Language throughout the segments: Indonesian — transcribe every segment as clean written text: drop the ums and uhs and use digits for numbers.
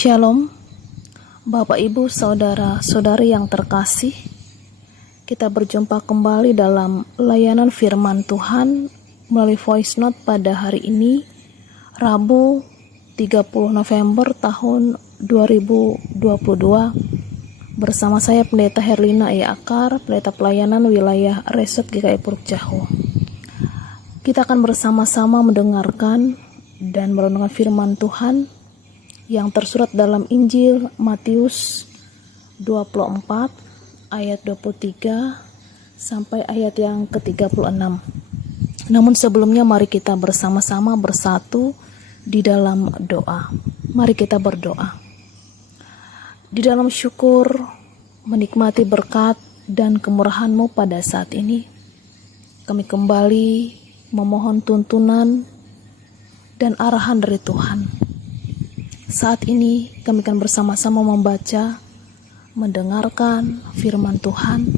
Shalom, Bapak Ibu Saudara-saudari yang terkasih. Kita berjumpa kembali dalam layanan firman Tuhan melalui voice note pada hari ini, Rabu 30 November tahun 2022. Bersama saya Pendeta Herlina E. Akar, Pendeta Pelayanan Wilayah Resort GKI Puruk Jahu. Kita akan bersama-sama mendengarkan dan merenungkan firman Tuhan yang tersurat dalam Injil Matius 24 ayat 23 sampai ayat yang ke-36. Namun sebelumnya mari kita bersama-sama bersatu di dalam doa. Mari kita berdoa. Di dalam syukur menikmati berkat dan kemurahan-Mu pada saat ini, kami kembali memohon tuntunan dan arahan dari Tuhan. Saat ini kami akan bersama-sama membaca, mendengarkan firman Tuhan.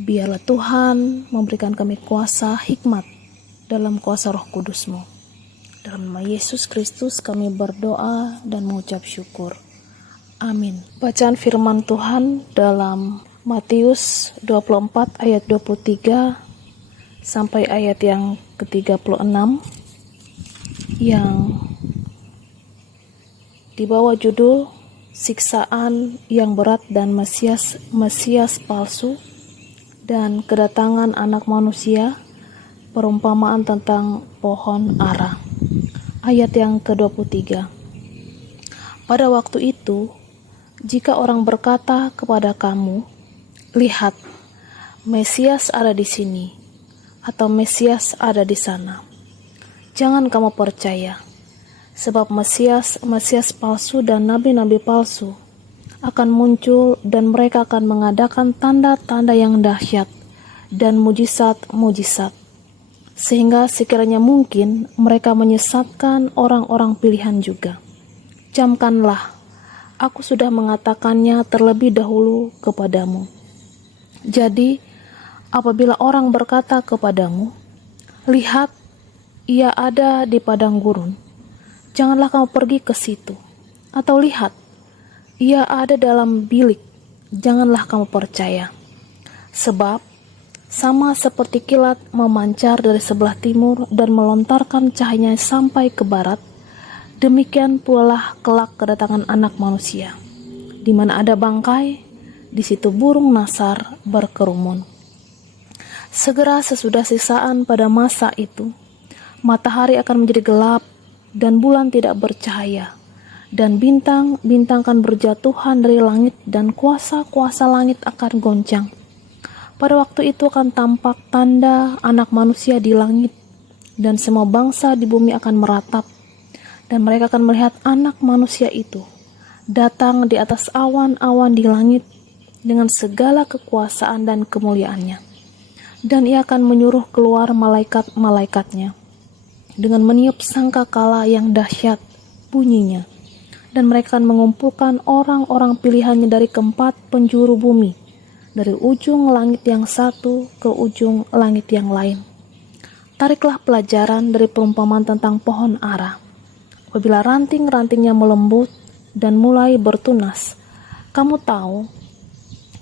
Biarlah Tuhan memberikan kami kuasa hikmat dalam kuasa Roh Kudus-Mu. Dalam nama Yesus Kristus kami berdoa dan mengucap syukur. Amin. Bacaan firman Tuhan dalam Matius 24 ayat 23 sampai ayat yang ke-36 yang di bawah judul siksaan yang berat dan Mesias palsu dan kedatangan anak manusia, perumpamaan tentang pohon ara. Ayat yang ke-23. Pada waktu itu, jika orang berkata kepada kamu, lihat, Mesias ada di sini, atau Mesias ada di sana, jangan kamu percaya. Sebab Mesias palsu dan nabi-nabi palsu akan muncul dan mereka akan mengadakan tanda-tanda yang dahsyat dan mujizat-mujizat, sehingga sekiranya mungkin mereka menyesatkan orang-orang pilihan juga. Camkanlah, aku sudah mengatakannya terlebih dahulu kepadamu. Jadi, apabila orang berkata kepadamu, lihat, ia ada di padang gurun, janganlah kamu pergi ke situ. Atau lihat, ia ada dalam bilik, janganlah kamu percaya. Sebab, sama seperti kilat memancar dari sebelah timur dan melontarkan cahayanya sampai ke barat, demikian pula kelak kedatangan anak manusia. Di mana ada bangkai, di situ burung nasar berkerumun. Segera sesudah siksaan pada masa itu, matahari akan menjadi gelap, dan bulan tidak bercahaya, dan bintang-bintang akan berjatuhan dari langit, dan kuasa-kuasa langit akan goncang. Pada waktu itu akan tampak tanda anak manusia di langit, dan semua bangsa di bumi akan meratap, dan mereka akan melihat anak manusia itu datang di atas awan-awan di langit dengan segala kekuasaan dan kemuliaannya. Dan ia akan menyuruh keluar malaikat-malaikatnya dengan meniup sangkakala yang dahsyat bunyinya, dan mereka akan mengumpulkan orang-orang pilihannya dari keempat penjuru bumi, dari ujung langit yang satu ke ujung langit yang lain. Tariklah pelajaran dari perumpamaan tentang pohon ara. Apabila ranting-rantingnya melembut dan mulai bertunas, kamu tahu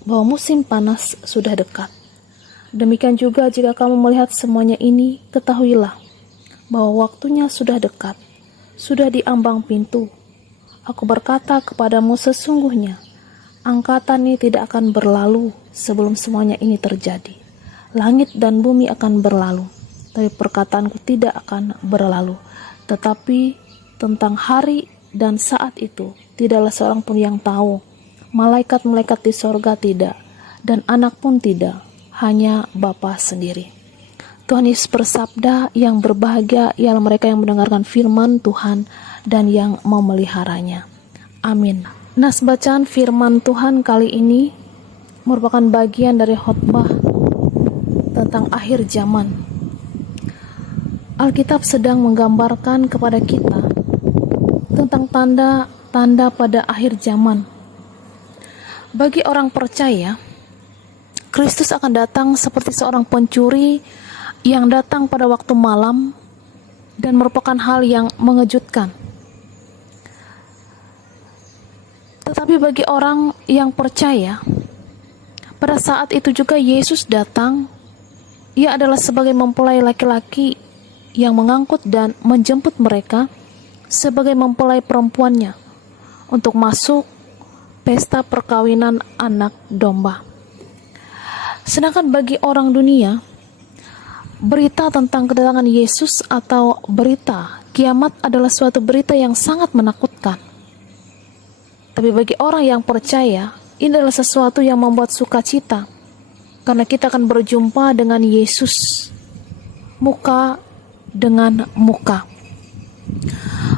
bahwa musim panas sudah dekat. Demikian juga jika kamu melihat semuanya ini, ketahuilah bahwa waktunya sudah dekat, sudah di ambang pintu. Aku berkata kepadamu, sesungguhnya angkatan ini tidak akan berlalu sebelum semuanya ini terjadi. Langit dan bumi akan berlalu, tapi perkataanku tidak akan berlalu. Tetapi tentang hari dan saat itu, tidaklah seorang pun yang tahu, malaikat-malaikat di sorga tidak, dan anak pun tidak, hanya Bapa sendiri. Tuhan Yesus bersabda, yang berbahagia ialah mereka yang mendengarkan firman Tuhan dan yang memeliharanya. Amin. Nas bacaan firman Tuhan kali ini merupakan bagian dari khotbah tentang akhir zaman. Alkitab sedang menggambarkan kepada kita tentang tanda-tanda pada akhir zaman. Bagi orang percaya, Kristus akan datang seperti seorang pencuri yang datang pada waktu malam dan merupakan hal yang mengejutkan. Tetapi bagi orang yang percaya, pada saat itu juga Yesus datang. Ia adalah sebagai mempelai laki-laki yang mengangkut dan menjemput mereka sebagai mempelai perempuannya untuk masuk pesta perkawinan anak domba. Sedangkan bagi orang dunia, berita tentang kedatangan Yesus atau berita kiamat adalah suatu berita yang sangat menakutkan. Tapi bagi orang yang percaya, ini adalah sesuatu yang membuat sukacita, karena kita akan berjumpa dengan Yesus muka dengan muka.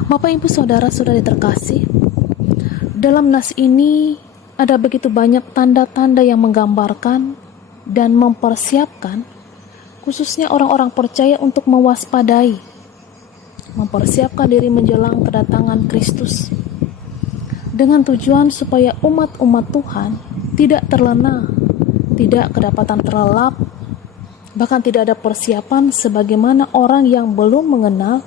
Bapak, Ibu, Saudara-saudari terkasih, dalam nas ini ada begitu banyak tanda-tanda yang menggambarkan dan mempersiapkan khususnya orang-orang percaya untuk mewaspadai, mempersiapkan diri menjelang kedatangan Kristus, dengan tujuan supaya umat-umat Tuhan tidak terlena, tidak kedapatan terlelap, bahkan tidak ada persiapan sebagaimana orang yang belum mengenal,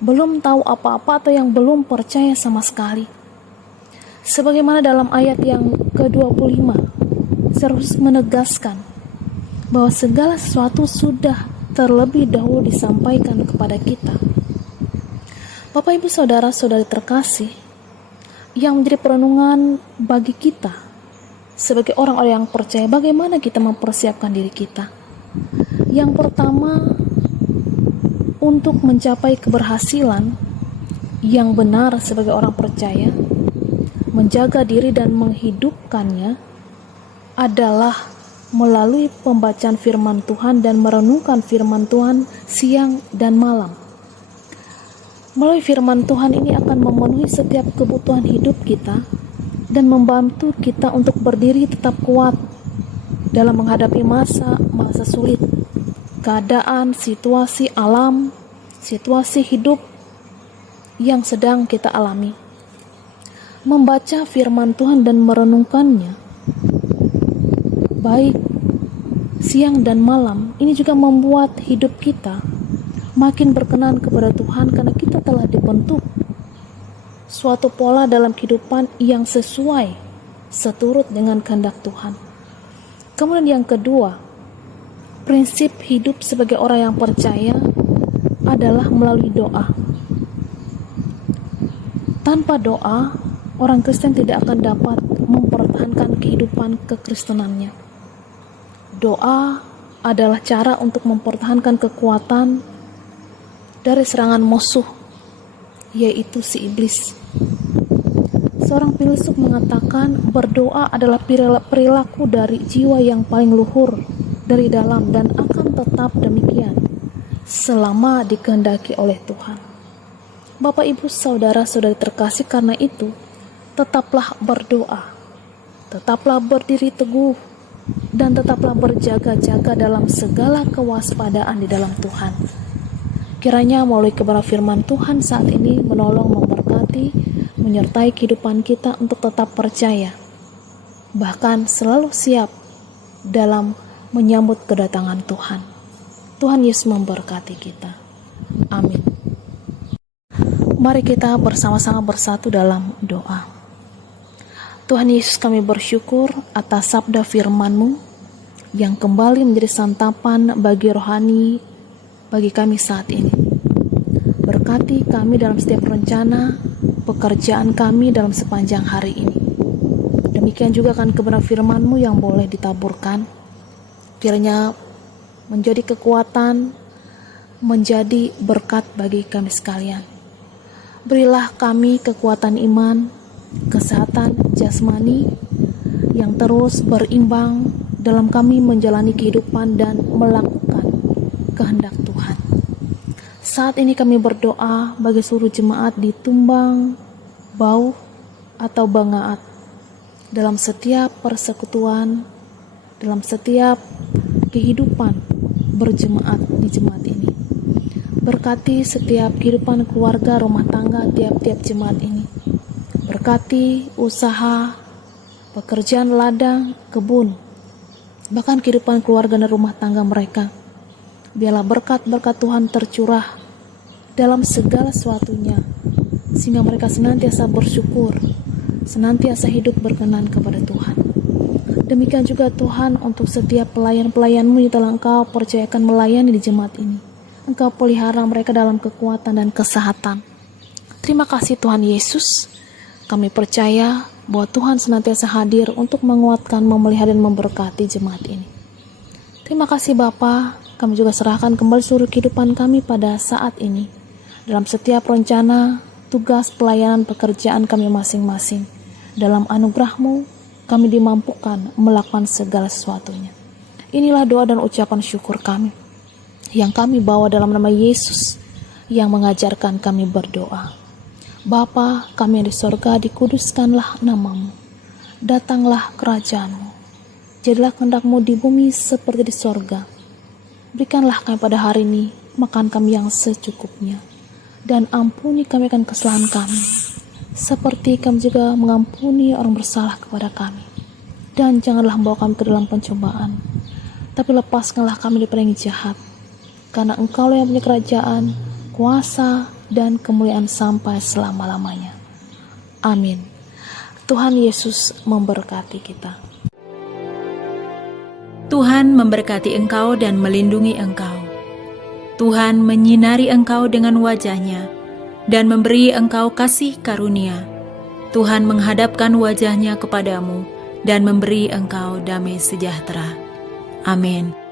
belum tahu apa-apa, atau yang belum percaya sama sekali. Sebagaimana dalam ayat yang ke-25, terus menegaskan bahwa segala sesuatu sudah terlebih dahulu disampaikan kepada kita. Bapak, Ibu, Saudara-saudari terkasih, yang menjadi perenungan bagi kita sebagai orang-orang yang percaya, bagaimana kita mempersiapkan diri kita. Yang pertama, untuk mencapai keberhasilan yang benar sebagai orang percaya, menjaga diri dan menghidupkannya adalah melalui pembacaan firman Tuhan dan merenungkan firman Tuhan siang dan malam. Melalui firman Tuhan ini akan memenuhi setiap kebutuhan hidup kita dan membantu kita untuk berdiri tetap kuat dalam menghadapi masa sulit, keadaan, situasi alam, situasi hidup yang sedang kita alami. Membaca firman Tuhan dan merenungkannya baik siang dan malam, ini juga membuat hidup kita makin berkenan kepada Tuhan, karena kita telah dibentuk suatu pola dalam kehidupan yang sesuai, seturut dengan kehendak Tuhan. Kemudian yang kedua, prinsip hidup sebagai orang yang percaya adalah melalui doa. Tanpa doa, orang Kristen tidak akan dapat mempertahankan kehidupan kekristenannya. Doa adalah cara untuk mempertahankan kekuatan dari serangan musuh, yaitu si iblis. Seorang filsuf mengatakan berdoa adalah perilaku dari jiwa yang paling luhur dari dalam dan akan tetap demikian selama dikehendaki oleh Tuhan. Bapak, Ibu, Saudara-saudari terkasih, karena itu tetaplah berdoa, tetaplah berdiri teguh, dan tetaplah berjaga-jaga dalam segala kewaspadaan di dalam Tuhan. Kiranya melalui kebenaran firman Tuhan saat ini menolong, memberkati, menyertai kehidupan kita untuk tetap percaya, bahkan selalu siap dalam menyambut kedatangan Tuhan. Tuhan Yesus memberkati kita. Amin. Mari kita bersama-sama bersatu dalam doa. Tuhan Yesus, kami bersyukur atas sabda firman-Mu yang kembali menjadi santapan bagi rohani bagi kami saat ini. Berkati kami dalam setiap rencana pekerjaan kami dalam sepanjang hari ini. Demikian juga kan kebenaran firman-Mu yang boleh ditaburkan, kiranya menjadi kekuatan, menjadi berkat bagi kami sekalian. Berilah kami kekuatan iman, kesehatan jasmani yang terus berimbang dalam kami menjalani kehidupan dan melakukan kehendak Tuhan. Saat ini kami berdoa bagi seluruh jemaat di Tumbang, Bau, atau Bangaat, dalam setiap persekutuan, dalam setiap kehidupan berjemaat di jemaat ini. Berkati setiap kehidupan keluarga, rumah tangga tiap-tiap jemaat ini. Berkati usaha, pekerjaan ladang, kebun, bahkan kehidupan keluarga dan rumah tangga mereka. Biarlah berkat-berkat Tuhan tercurah dalam segala sesuatunya, sehingga mereka senantiasa bersyukur senantiasa hidup berkenan kepada Tuhan. Demikian juga Tuhan untuk setiap pelayan-pelayan-Mu yang telah Engkau percayakan melayani di jemaat ini. Engkau pelihara mereka dalam kekuatan dan kesehatan. Terima kasih Tuhan Yesus. Kami percaya bahwa Tuhan senantiasa hadir untuk menguatkan, memelihara, dan memberkati jemaat ini. Terima kasih Bapa. Kami juga serahkan kembali seluruh kehidupan kami pada saat ini. Dalam setiap rencana, tugas, pelayanan, pekerjaan kami masing-masing. Dalam anugerah-Mu, kami dimampukan melakukan segala sesuatunya. Inilah doa dan ucapan syukur kami yang kami bawa dalam nama Yesus yang mengajarkan kami berdoa. Bapa kami yang di sorga, dikuduskanlah nama-Mu. Datanglah kerajaan-Mu. Jadilah kehendak-Mu di bumi seperti di sorga. Berikanlah kami pada hari ini makan kami yang secukupnya. Dan ampuni kami akan kesalahan kami, seperti kami juga mengampuni orang bersalah kepada kami. Dan janganlah membawa kami ke dalam pencobaan, tapi lepaskanlah kami dari yang jahat. Karena Engkau yang punya kerajaan, kuasa, dan kemuliaan sampai selama-lamanya. Amin. Tuhan Yesus memberkati kita. Tuhan memberkati engkau dan melindungi engkau. Tuhan menyinari engkau dengan wajah-Nya dan memberi engkau kasih karunia. Tuhan menghadapkan wajah-Nya kepadamu dan memberi engkau damai sejahtera. Amin.